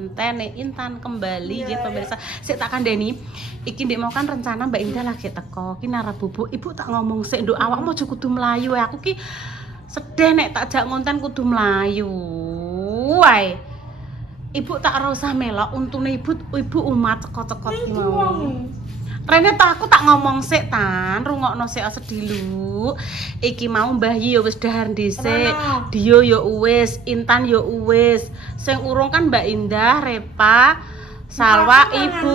konten Intan kembali gitu pemirsa. Sik tak kandhani. Iki ndek mau kan rencana Mbak Indah lagi teko. Ki nara bubuk. Ibu tak ngomong sik nduk awakmu aja kudu mlayu aku ki sedih nek tak jak ngonten kudu mlayu. Wae. Ibu tak ora usah melok untune ibu umat cekot-cekot ki mau. Rene aku tak ngomong sik tan, rungokno sik sedilu. Iki mau Mbah Yi ya wis dahar dhisik. Dio ya wis, Intan ya wis. Sing urung kan Mbak Indah, Repa, Salwa, Ibu.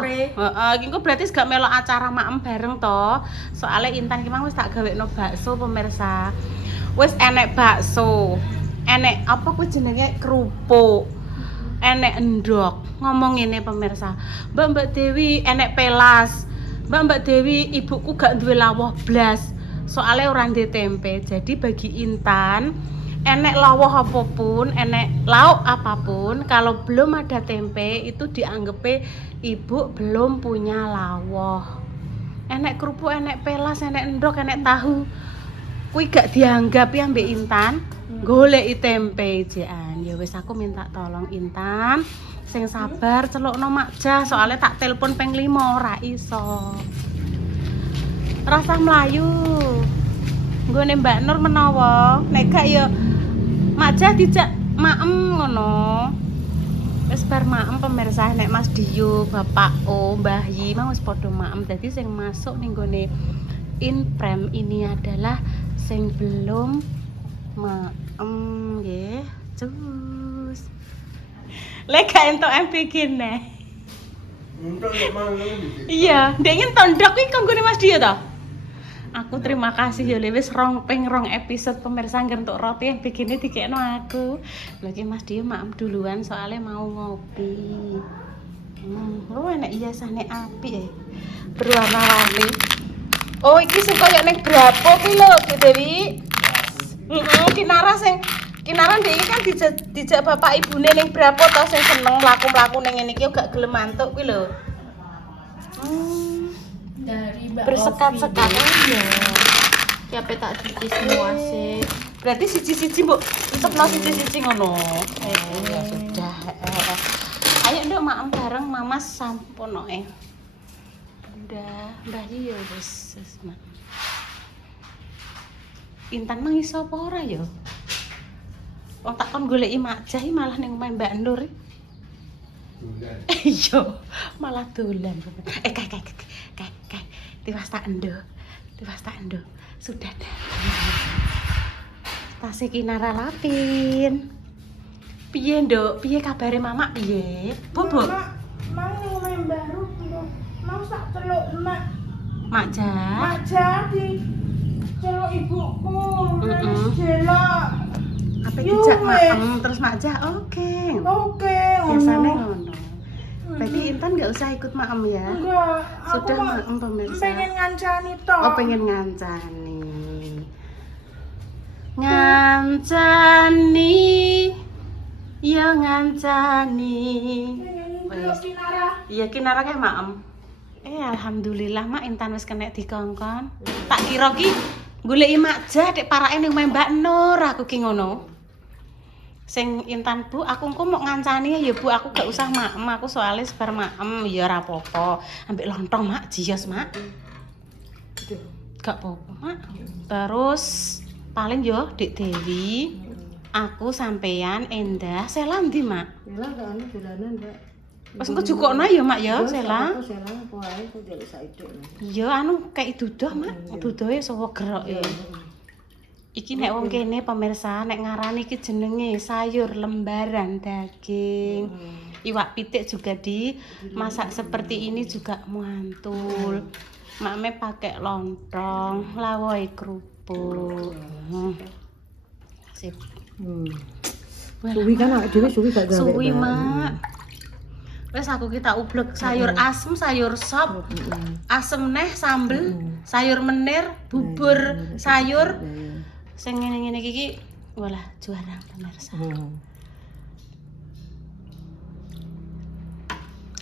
Heeh, iki kok berarti gak melok acara maem bareng to. Soale Intan ki mau wis tak gawekno bakso pemirsa. Wis enek bakso. Enek apa kuwi jenenge kerupuk. Enek endok. Ngomong ngene pemirsa. Mbak Dewi enek pelas. Mbak Dewi ibuku gak duwe lawuh blas. Soale ora ndek tempe. Jadi bagi Intan enek lawuh apapun, enek lauk apapun, kalau belum ada tempe itu dianggepe ibu belum punya lawuh. Enek kerupuk, enek pelas, enek endok, enek tahu. Kuwi gak dianggap ya Mbak Intan. Goleki tempe jekan. Ya wis aku minta tolong Intan sing sabar celukno Makjah soalnya tak telepon ping 5 ora iso. Rasa mlayu. Nggone Mbak Nur menawa nek gak ya Makjah dijak maem ngono. Wis bar maem pemirsa nek Mas Dio, Bapak O, Mbah Yi mau wis padha maem. Dadi sing masuk ning gone Inprem ini adalah sing belum maem nggih. Cus. Lek gak entuk bikin neh. Entuk nek mangan iki. Iya, ndek ingin tondok iki kanggone Mas Dio to. Aku terima kasih ya wis ping 2 episode pemirsa ngentuk roti yang bikinnya dikekno aku. Lagi Mas Dio maem duluan soalnya mau ngopi. Lu enak hiasane apik berwarna-warni. Oh, iki sing koyo ning Brapo ki lho, Ki Dewi. Kinara ndek iki kan dijak bapak ibune ning Brapo to sing seneng mlaku-mlaku ning ngene iki gak gelem mantuk kuwi lho. Dari Mbak Bersekat-sekat ya. Ya tak cuci semua sih. Berarti siji-siji Mbok, cepno siji-siji ngono. Ya sudah. Ayo nduk maem bareng Mama sampun Udah, Mbah Yi ya wis. Intan mang iso apa ora ya? Wong tak kon goleki Makjah iki malah ning omahe Mbak Nur. Iya, malah dolan. Kai. Tiwas tak endo. Sudah dah. Tas iki Nara Lapin. Piye, Nduk? Piye kabare Mama piye? Bobo. Mau ning omahe baru mau sak celuk emak. Makjah. Jadi celuk ibuku. Wis jelak. Apa dijak maem terus Makjah oke. Biasanya ngono. Berarti Intan nggak usah ikut maem ya? Enggak. Sudah maem pemirsa. Pengen ngancani toh. Oh, pengen ngancani. Ngancani. Ya ngancani. Iya Kinara kayak maem. Alhamdulillah mak Intan wis kena dikongkon. Tak kira ki goleki Makjah dek parake ning omahe Mbak Nur aku ki ngono. Sing Intan Bu, aku engko mau ngancani ya Bu, aku gak usah maem, aku soalnya sebar maem ya ora apa-apa. Ambek lontong Mak, jios Mak. Gak apa-apa Mak. Terus paling yo Dik Dewi, aku sampean Endah, Sela ndi Mak? Sela gak anu dolanan, Mbak. Wes engko jukokno ya Mak ya, Sela. Sela apa ae kok jek saiki. Iya anu kayak dudoh Mak, dudohe sawo gerok ya. Iki nek wong kene pemirsa nek ngarani iki jenenge sayur lembaran daging. Iwak pitik juga dimasak seperti ini juga mantul. Mame pakai lontong, lawoi kerupuk. Sip. Suwi kan awake dhewe suwi gak gawe. Suwi Mak. Wes aku kita ublek sayur asem, sayur sop, asem neh sambel, sayur menir, bubur sayur. Sing ngene-ngene iki walah juara pemirsa.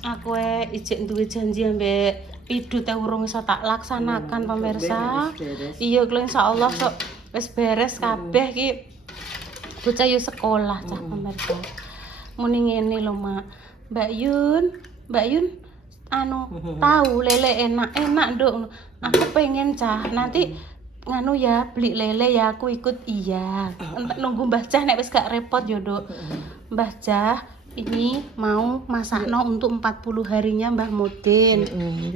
Aku ijek duwe janji ambek Pidu teh urung iso tak laksanakan pemirsa. Iya klo insyaallah sok wis beres kabeh iki. Bocah yo sekolah cah pemirsa. muni ngene lho, Mak. Mbak Yun, anu tahu lele enak, Nduk. Aku pengen cah. Nanti nganu ya, beli lele ya, aku ikut. Iya. Nunggu Mbah Jah nek wis gak repot ya, Nduk. Mbah Jah ini mau masakno untuk 40 harinya Mbah Mudin.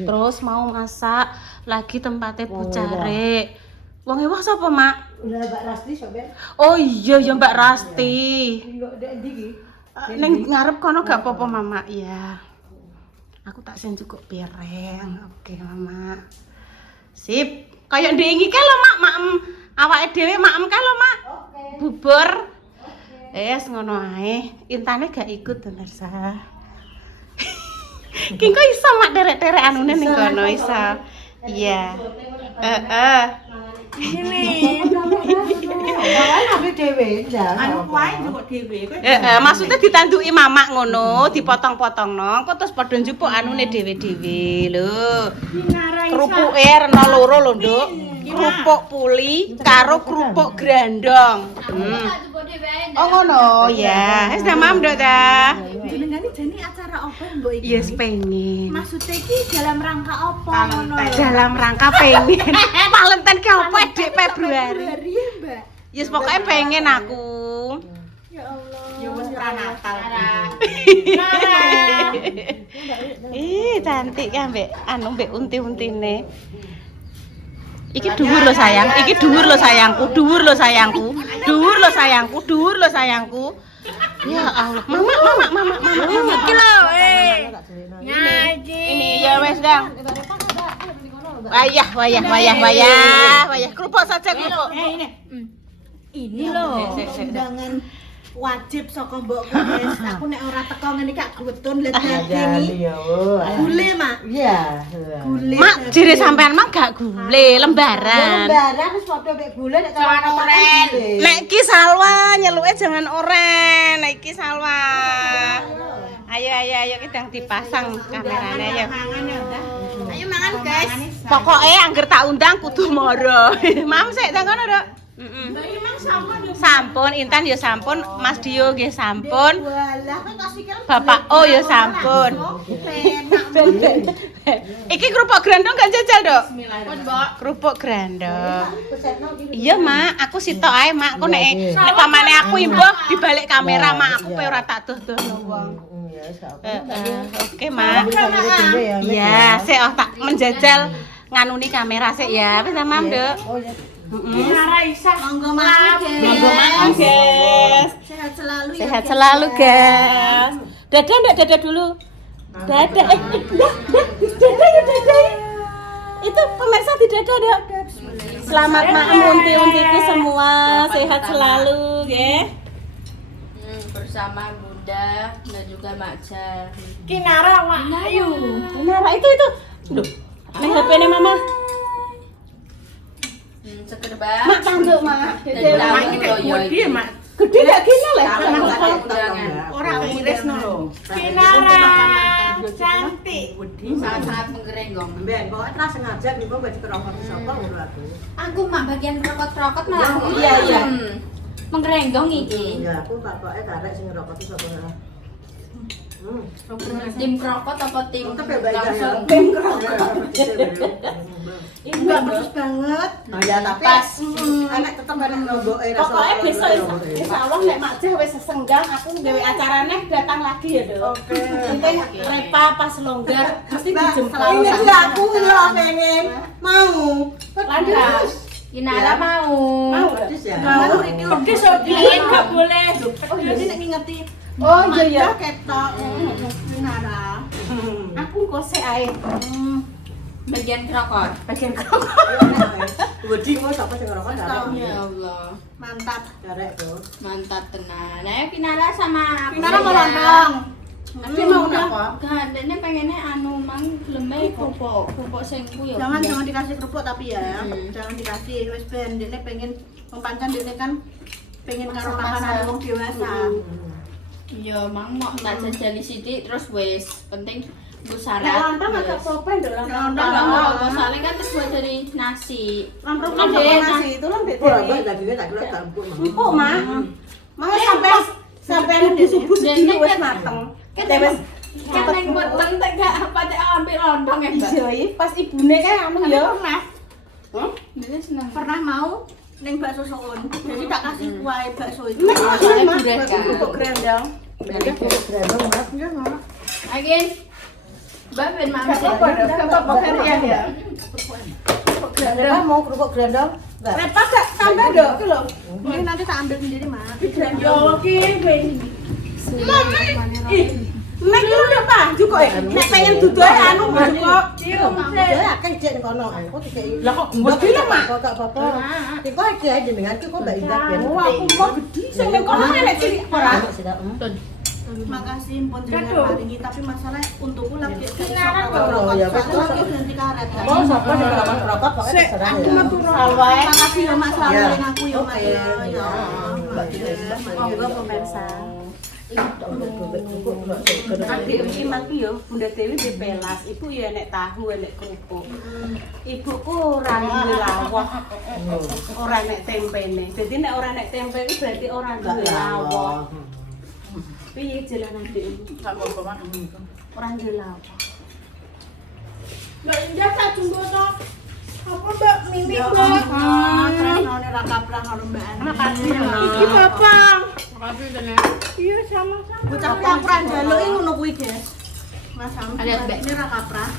Terus mau masak lagi tempatnya Bu Care. Wong ewah sapa, Mak? Udah Mbak Rasti sampean. Oh iya ya Mbak Rasti. Kok ndek ndi iki? Neng ngarep kono gak apa-apa, Mama. Ya. Aku tak sen cukup piring. Oke, Mama. Sip. Kayak ndek iki lho, Mak. Maem awake dhewe maem ka lho, Mak. Oke. Bubur. Wes ngono ae. Intane gak ikut pemirsa. Ki kok iso Mak derek-derek anune ning kono iso. Iya. Bawain dhewe ndak. Anu kuwi kok dhewe kowe. Maksudnya ditanduki mamak ngono, dipotong-potongno, kok terus padha njupuk anune dhewe-dhewe lho. Kerupuke rena loro lho, Nduk. Kerupuk puli karo kerupuk grandong. Oh ngono, ya. Wis dah mam, Nduk ta. Jenengane jane acara apa mbok iki? Yes pengen. Maksudnya iki dalam rangka apa ngono? Dalam rangka pengen. Valentine ki apa Dik Februari? Iya, Mbak. Yes pokoknya pengen aku. Ya Allah. Ya wis pranatal. Ih, cantik ya mbek anu mbek unti-untine. Iki dhuwur lho sayang, iki dhuwur lho sayangku, dhuwur lho sayangku. Dhuwur lho sayangku, dhuwur lho sayangku. Ya Allah, mama. Iki lho, Ngaji. Ini ya wes dang. Wayah. Kerupuk saja kerupuk. Ini loh undangan wajib saka mbokku guys. Aku nek ora teko ngene gak gutun let daging. Gule, Mak. Iya. Gule. Mak, jere sampean mah gak gule, lembaran. Lembaran wis padha mek gule nek cara oren. Nek ki Salwa nyeluke jangan oren, nek ki Salwa. Ayo kita dipasang kamerane ayo. Ayo mangan, guys. Pokoke angger tak undang kudu moro. Mam sik nang kono, Dok. Sampun Intan ya sampun, Mas Dio nggih sampun. Walah, kowe kasih kira Bapak Oh ya sampun. Iki kerupuk grandong gak jajal, Dok? Kerupuk grandong. Iya, Mak, aku sitok ae, Mak. Aku nek pamane aku imbuh di balik kamera, Mak. Aku pe ora tak doh-dohno wong. Oke, Mak. Iya, sik tak menjajal nganuni kamera sik ya. Wis Mam, Dok. Oh ya. monggo makan, Guys. Sehat selalu ya. Sehat selalu, guys. Dadah enggak dadah dulu? Dadah. Dadah. Itu pemirsa di dadah, Dok. Selamat malam unti-untiku semua. Sehat selalu, nggih. Bersama Bunda dan juga Mak Jar. Kinara Wak Ayu. Nara itu. Duh. Ning HP-ne Mama. Seger banget. Mak tanduk, Mak. Dan tamu Kayak yo gede, Mak. Gede gak gini lah. Ora keiresno lho. Kinara cantik. Sangat-sangat menggerenggong. Mbak, kok ora sengaja niku baju kerokot sapa ngono aku. Aku mah bagian krokot-krokot malah. Iya. Menggerenggong iki. Ya, aku pakoke karek sing ngerokot sapa ora. Tim krokot apa tim langsung? Tim kerokot. Enggak bagus banget. Oh ya, tapi Pas. anak tetep enek lomboke rasa. Pokoknya besok insyaallah nek Mak Jah wis sesenggang aku gawe acarane datang lagi ya, Dok. Oke. Penting Repa pas longgar mesti dijemput. Ini juga aku lho pengen mau. Lanjut. Inara mau. Pedes ya. Mau iki pedes sodiin gak boleh. Oh, jadi nek ngingeti. Oh iya. Ketok. Kinara. Aku kose ae. Bagian krokot. Bagian krokot. Wedi kok sapa sing ngerokot karek. Ya Allah. Mantap. Karek tuh. Mantap tenan. Nah, Kinara sama aku. Kinara mau lontong. Tapi mau apa? Gak, ini pengennya anu mang geleme kerupuk sing ku ya. Jangan dikasih kerupuk tapi ya. Hmm. Jangan dikasih wis ben dene pengen mempancan dene kan pengen karo makanan wong dewasa. Iya, mang mau tak jajali sithik terus wis. Penting bu Nek syarat. lontong agak sopan, Dok. Lontong Enggak mau, soalnya kan terbuat dari nasi. Lontong Kan kan dia nasi itu lho, Dek. Wah, mbak dagingnya tak kira tak empuk. Empuk, Mak. Mau sampai Sampai subuh sedih wis mateng. Wis Kan neng weteng tak gak apa tak ambil lontong ya, Mbak. iya iki pas ibune kan anu ya. Pernah. Dia seneng. Pernah mau ning bakso soun. Jadi tak kasih kuah bakso itu. Saya gurih kan. Kerupuk grandang. Gerendong mas. Lagi. Mbak ben mami. Kerupuk grandang ya. Repa mau kerupuk gerendong? Enggak. Repa gak tambah dong iki lho. Ini nanti tak ambil sendiri, Mas. Yo ki ben. Nek lu udah Pak, cukup ya. Nek pengen duduk anu cukup. Ya kan cek kono. Aku dikei. Lah kok gede lah, Mak. Kok gak apa-apa. Iki iki aja dengan iki kok Mbak Indah ben. Oh, aku mau gede sing nek kono nek cilik ora. Makasih pun jenengan paringi tapi masalah untukku lagi Oh ya wis lagi ganti karet. Oh sapa sing rapat rapat pokoke terserah ya. Salwa. Makasih ya Mak selalu Ya. ning aku ya Mak ya. Ya. Mbak Indah. Monggo pemirsa. Adik iki mangki yo Bunda Dewi dipelas, ibu ya nek tahu nek kerupuk. Ibuku ora duwe lawah. Ora nek tempene. Dadi nek ora nek tempe iku berarti ora duwe lawah. Piye jalan adik? Gak apa-apa Mak. Ora duwe lawah. Mbak Indah tak jumbo to. Apa Mbak Mimi Mbak? Tresnone ra kaprah karo Mbak Ani. Makasih ya. Iki Bapak. Makasih tenan. Iya sama-sama. Bocah aku ora njaluki ngono kuwi, Guys. Mas Sam. Ada, Mbak. Ini ra kaprah.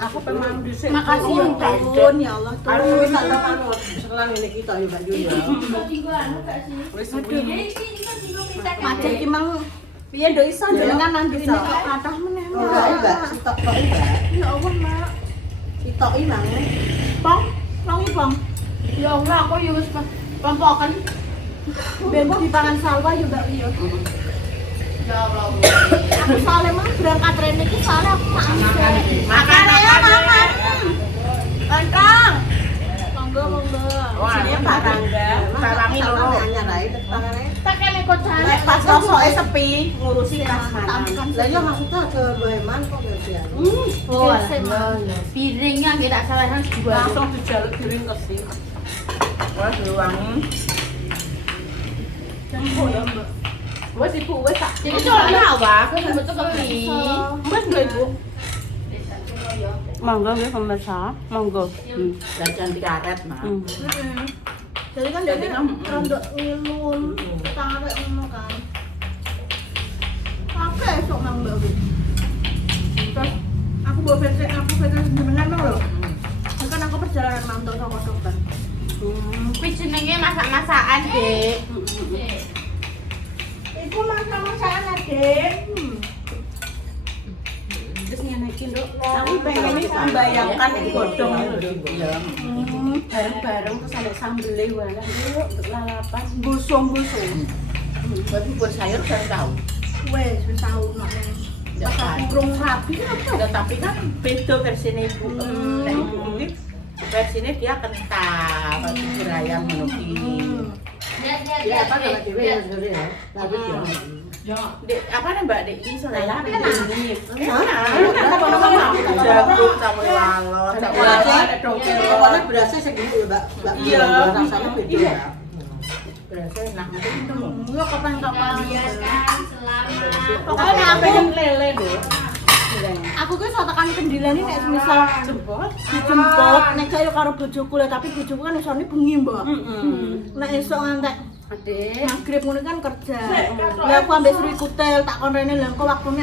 Aku pemam dhisik. Makasih ya Tuhan ya Allah. Aku wis tak tahu selang ngene kita ya Mbak Yu ya. Tinggal anu gak sih? Wis Macet iki mang piye nduk iso jenengan nang Ini bisa. kok kathah meneh. Oh enggak, sitok kok enggak. Ya Allah Mak. Sitok ilang. Pong, longi Pong. Ya Allah, aku yo wis pompokan. Ben dipangan salwa juga iya. Ya Allah. Aku soalnya mah berangkat rene iki soalnya aku tak Makan ya, makan. Kantong. Monggo monggo. Sini Pak Rangga, sarangi loro. Anyar ae tangane. Tak kene kocane. Nek pas sosoke sepi ngurusi prasmanan. Lah ya maksudnya aja Boheman kok ngerti. Oh, piringnya nggak tak salah kan dua. Langsung dijaluk giring ke sini. Wah, diwangi. Tempo ya, Mbak. Wes ibu wes tak. Jadi soalnya apa? Aku betul kepi. Wes Mbak Ibu. Monggo nggih pemirsa, monggo. Jajan di karet Mak. Jadi kan Jadi kan rondok ngilun, tarik ngono kan. Oke, esok nang Mbak. Terus aku bawa veteran jenengan lho. Kan aku perjalanan mantau sama dokter. Kuwi jenenge masak-masakan, Dek. Iku masak-masakan Dek. Terus ngene iki, Nduk. Aku pengen iki sambayangkan ning godhong lho. Iya. Bareng-bareng terus ada sambele walah Nduk, untuk lalapan. Busung-busung. Buat bubur sayur baru tahu. Wes tau nek pas aku kurung rapi apa? Ya, tapi kan beda versinya ibu. Nek ibu ini versinya dia kental, bubur ayam menuki. Ya apa nama dhewe ya sebenarnya ya. Tapi ya. Dek, apa nih Mbak Dek ini soalnya? Lah kan ini. Jagung, campur walon, campur Ada dongkel. Pokoknya berasa segini ya Mbak. Mbak Iya. rasanya beda ya. berasa enak mungkin itu mau. Yo kapan-kapan Biarkan selamat. Pokoknya aku yang lele deh. Aku ki iso tekan kendilane nek misal Jempol. dijemput nek kaya karo bojoku lah tapi bojoku kan isone bengi, Mbak. Nek esuk ngantek Adik. magrib ngono kan kerja. Lah aku ambek Sri Kutel tak kon rene lha engko waktune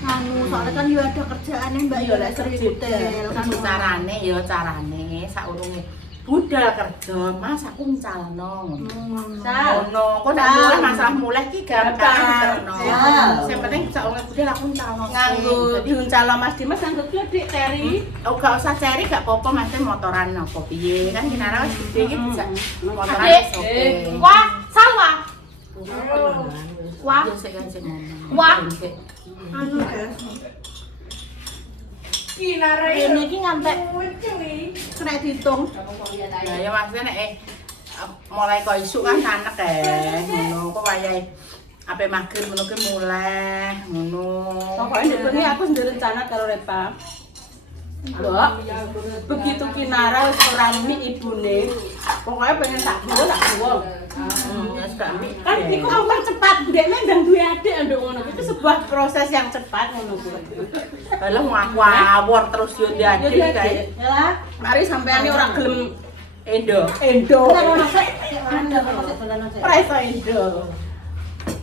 nganu soalnya kan yo ada kerjaan Mbak yo lek Sri Kutel kan Carane ya carane saurunge budal kerja Mas aku calno ngono. Ngono, kok nek mulai masalah mulai ki gampang terno. Sing penting saurunge budal aku calno. Nganggo diuncalo Mas Dimas nganggo ki Dik Teri. Oh, gak usah cari, gak apa-apa, Mas motoran apa piye kan Kinara wis gede iki bisa motoran Adik. wis oke. Wah, salwa. Wah, sik kan sik ngomong. Wah. anu guys. Ini ki ngantek Kena dihitung. Ya ya maksudnya nek mulai kok isuk kan anak ngono kok wayahe ape magrib ngono ki mulai ngono. Pokoknya di bengi aku sendiri rencana karo Repa. Mbok, begitu Kinara wis ora mi ibune, pokoknya pengen tak buwo. Kan niku omah cepat, ndekne ndang duwe adik nduk ngono. Itu sebuah proses yang cepat ngono kuwi. Lah ngaku awor terus yo ndadi kae. Yalah, mari sampeane ora gelem Endo. Ora iso endo.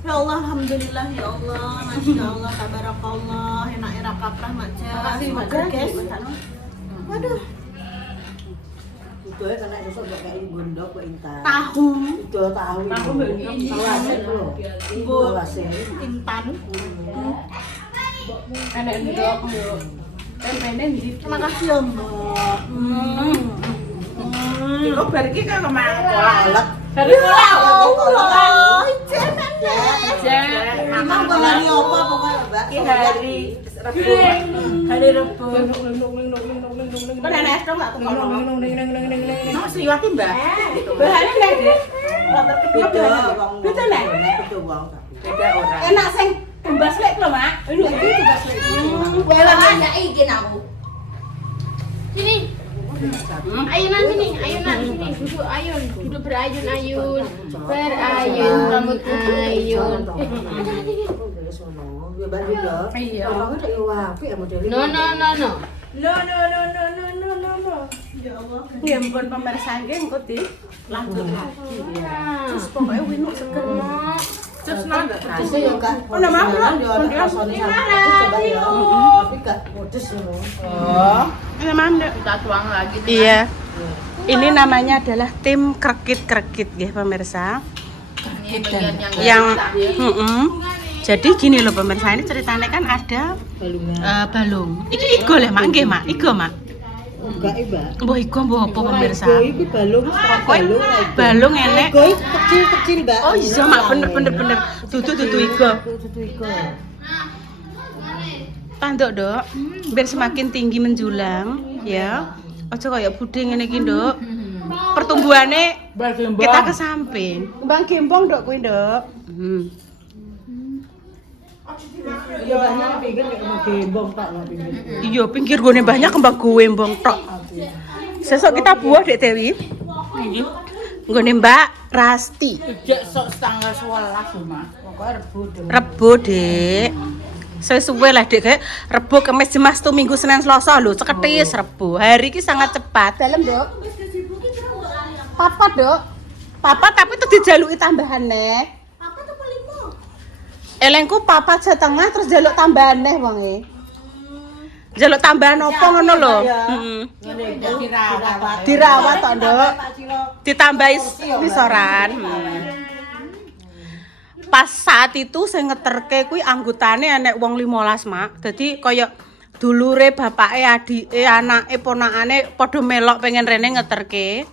Ya Allah, alhamdulillah ya Allah, masya Allah, tabarakallah, enak kaprah Makja. Makasih, Semoga, Makja. guys. Waduh, Itu ya karena besok gak kayak gondok kok Intan. tahu, Itu tahu. Tahu belum? Tahu asin belum? Tahu asin. intan. Enek ndok yo. Tempene ndi? Terima kasih ya Mbak. Iku bar iki kan kemana kolak. Dari pulau. Allah, jangan Jen. Emang bulan ini apa pokoknya Mbak? Iki hari Rebo. Hari Rebo. Kan enek dong tak tukar. Mas liwati Mbak. Bahane nek, Dik. Beda wong. Beda nek. Beda wong. Beda orang. Enak sing tumbas lek lho, Mak. Lho iki tumbas lek. Welang ada izin aku. Sini. Ayunan sini, ayunan sini. Duduk ayun, duduk berayun-ayun. Berayun, rambut ayun. Ya baru ya. Iya. Orang udah iwak, ya modelnya. No. Ya Allah. Ya ampun pemirsa nggih engko di lanjut lagi. Terus pokoknya winuk seger. Terus nanda Itu ya kak. Oh, nama apa? Jualan rasanya sama pedes coba ya. Tapi kak pedes ya. Oh, Ini mandek. kita tuang lagi. Iya. Ini namanya adalah tim krekit-krekit ya pemirsa. Ini bagian Yang jadi gini loh pemirsa, ini ceritanya kan ada balung. Iki igo lah Mak, nggih Mak. Igo Mak. Enggak iba. Mbah igo mbah apa pemirsa? Itu balung, balung lagi. Balung enek. Ego itu kecil-kecil, Mbak. Oh iya Mak, bener. Dudu igo. Itu ego. Tanduk, Dok. Biar semakin tinggi menjulang, ya. Aja kayak puding ngene iki, Dok. Pertumbuhannya kita ke samping. Kembang gembong, Dok, kuwi, Dok. Ya banyak pinggir kayak mau gembong tak mau pinggir. Iya, pinggir gone banyak kembang gembong tok. Sesok kita buah, Dek Dewi. Nggone Mbak Rasti. Jak sok tanggal 11 Mas. Pokoknya Rebo deh. Rebo, Dek. Sesuai lah, Dek. Kayak Rebo, Kamis, Jumat, Sabtu, Minggu, Senin, Selasa lho, ceketis Rebo. Hari ini sangat cepat. Dalam, Dok. Papa, Dok. Papa tapi itu dijaluki tambahan nek. Apa tuh pelingmu? Elengku papa setengah terus jaluk tambahan neh wonge. Jaluk tambahan opo ngono lho. Heeh. Dirawat tok, Nduk. Ditambahi isoran. Pas saat itu saya ngeterke kuwi anggotane enek wong 15, Mak. Dadi kaya dulure, bapake, adike, anake, ponakane padha melok pengen rene ngeterke.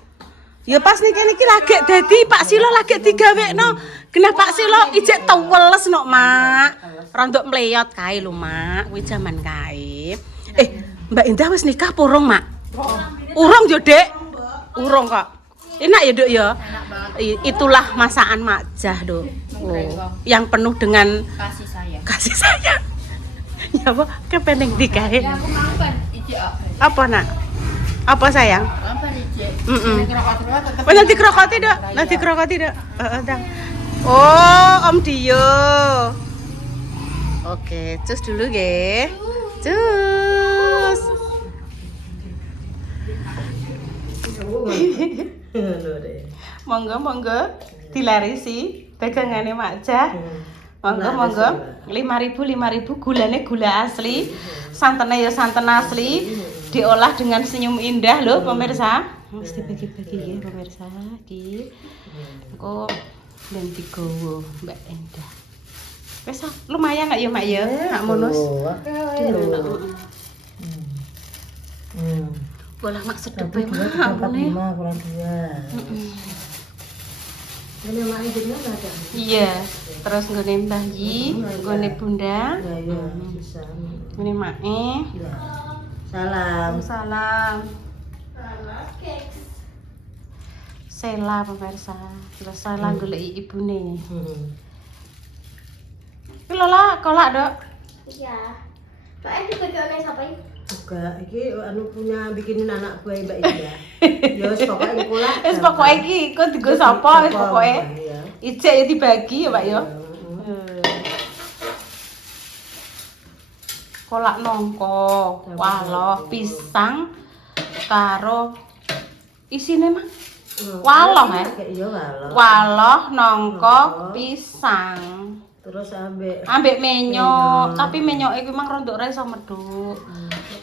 Ya pas niki lagi dadi Pak Silo lagi digawekno. Genah Pak Silo ijek teweles nok, Mak. Rondok mleyot kae lho, Mak. Kuwi jaman kae. Mbak Indah wis nikah purung, Mak? Urung yo, Dek. Urung kok. Enak ya, Duk ya? Itulah masakan Makjah, Duk. Yang penuh dengan Kasih saya. kasih sayang. Ya apa? Kepeneng dikae. Ya aku mau kan ije Apa, Nak? Apa sayang? apa ije. Nanti krokoti dok, nanti krokoti dok. Oh, Om Dio. Oke, cus dulu ya. Cus. Monggo, dilarisi dagangane Makjah. Monggo. 5.000 gulane gula asli. Santannya ya santan asli. Diolah dengan senyum indah loh pemirsa. Mesti bagi-bagi ya pemirsa. Ki. Aku dan digowo Mbak Endah. Wes lumayan nggak ya Mak ya? Nggak monus. Bola mak sedep ya Mak. Kurang 2. Ini mak izinnya ada. Iya. Terus nggone Mbah Yi, nggone Bunda. Ya, bisa. Ngene Mak Salam. Salam. Sela pemirsa. Terus Sela goleki ibune. Iki lho lah kolak, Dok. Iya. Pak, itu pegangan siapa ini? Juga iki anu punya bikinin anak gue Mbak Ida. Ya wis pokoke engko lah. Wis pokoke iki kok digo sapa wis pokoke. Iya. Ijek ya dibagi ya, Pak ya. Kolak nongko, waloh, pisang karo isine mah waloh ya. Iya waloh. Waloh, nongko, pisang. Terus ambek Ambek tapi menyoke kuwi mang rondok ora iso medhuk.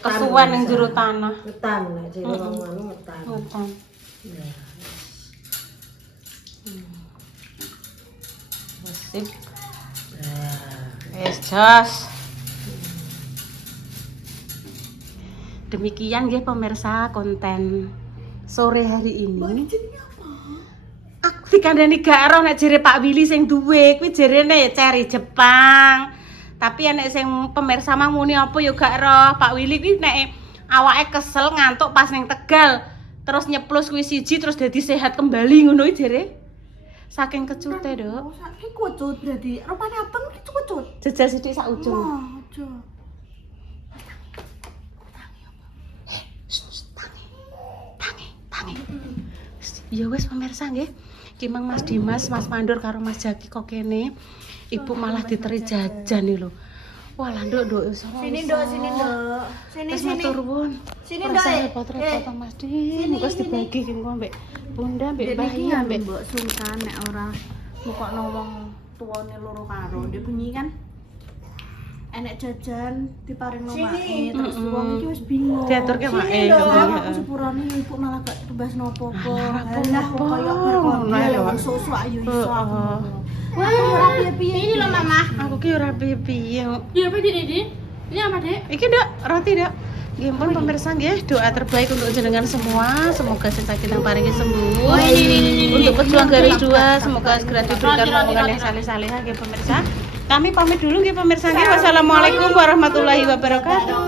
Kesuwen ning jero tanah. ngetan nek jero wong anu ngetan. Ngoten. Sip. Wes jos. Demikian nggih pemirsa konten sore hari ini. Aku dikandani gak ero nek jere Pak Willy sing duwe, kuwi jerene ceri Jepang. Tapi nek sing pemirsa mang muni apa ya gak ero. Pak Willy kuwi nek awake kesel ngantuk pas ning Tegal, terus nyeplus kuwi siji terus dadi sehat kembali ngono jere. Saking kecute, Dok. Saiki kucut berarti. Rupane abang iki kucut. Jejal sithik sak ujung. Wah, aja. Tangi. Ya wis pemirsa nggih. Ki mang Mas Dimas, Mas Mandur karo Mas Jaki kok kene. Ibu malah diteri jajan iki lho. Walah, Nduk, wis ora. Sini, Nduk, sini, Nduk. Sini, Wis sini. matur nuwun. Sini, Ora Nduk. usah repot-repot Mas Din. Wis dibagi ki engko mbek Bunda, mbek Dek Bayi, iki mbek mbok sungkan nek ora mukokno wong tuwane loro karo. Ndek bengi kan enek jajan diparingno mae terus wong iki wis bingung. Diaturke mae, Sini, Nduk, kemudian, aku sepurane ibu malah gak tebas nopo apa. Alah, Kok koyo berkondi ngono lho lho. susu ayo iso aku. Wah, Ora piye-piye. ini loh mama. aku ki ora piye-piye. Ini apa Dede? Ini apa Dek? Iki Dok, roti Dok. Nggih pun pemirsa nggih, doa terbaik untuk jenengan semua. Semoga sakit yang paringi sembuh. Untuk pejuang garis 2 semoga segera diberikan hubungan yang saleh-saleh nggih pemirsa. Kami pamit dulu nggih pemirsa nggih. Wassalamualaikum warahmatullahi wabarakatuh.